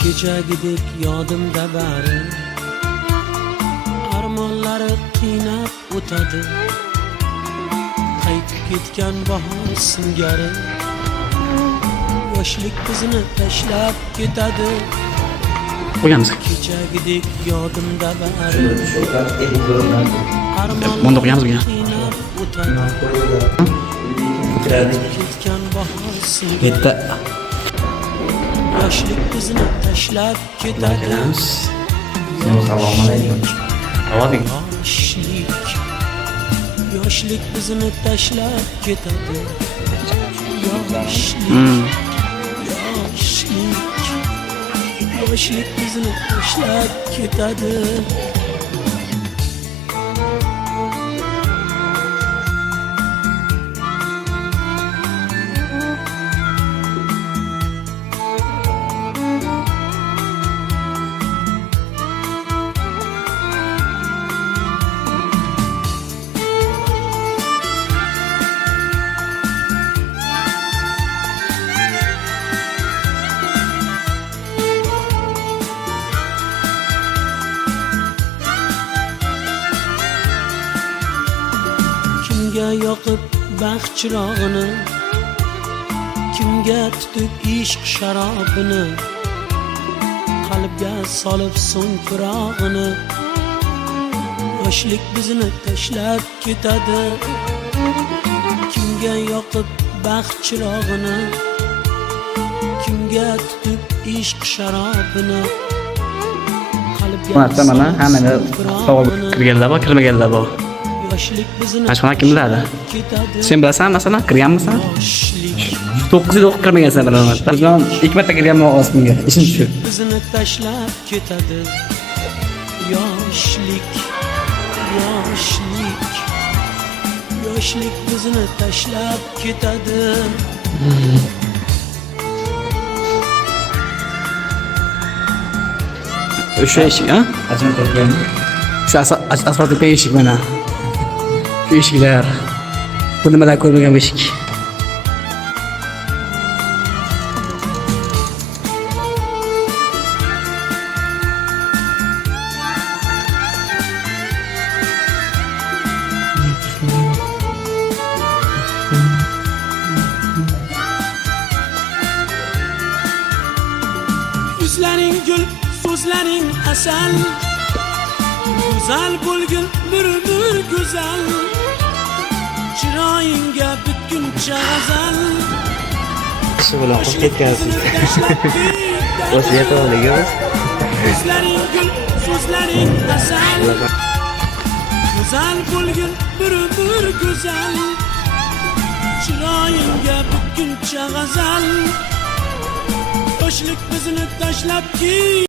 Kechagidek yodimda bari, armonlari qiynab o'tadi. Qaytib ketgan bahor singari, yoshlik bizni tashlab ketadi. Qo'yamiz. Kechagidek yodimda bari, Bunda qo'yamiz buni. qiynab o'tadi. Qaytib ketgan bahor singari, Yetti. yoshlik bizni tashlab ketadi. Assalomu alaykum. Avading. Yoshlik bizni tashlab ketadi. Yoshlik bizni tashlab ketadi. Kimga yoqib baxt chirog'ini, kimga tutib ishq sharobini, qalbga solib so'ng firog'ini. Yoshlik bizni tashlab ketadi. Kimga yoqib baxt chirog'ini, kimga tutib ishq sharobini, qalbga Marta mana hammaga savol kirganlar bor, kirmaganlar bor. Ashxona kim biladi? Sen bilasan, masalan, kirganmisan? 9 yil o'qib kirmagansan bilaman. Bizdan 2 marta kirganman Osmonga. Ishim shu. Bizni tashlab ketadi. Yoshlik, yoshlik, yoshlik bizni tashlab ketadi. O'sha eshik, ha? Qachon kirgan? Shu asfaltga eshik mana. Shu eshiklar. Bu nimalar ko'rmagan eshik. Yuzlaring gul, so'zlaring asal, go'zal bo'lgin bir go'zal. Chiroyingga bitguncha g'azal. Shu bilan qolib ketgansiz. O'sha yetolmaymiz. Yuzlaring gul, so'zlaring asal, go'zal bo'lgin bir go'zal. Chiroyingga bitguncha g'azal. Yoshlik bizni tashlab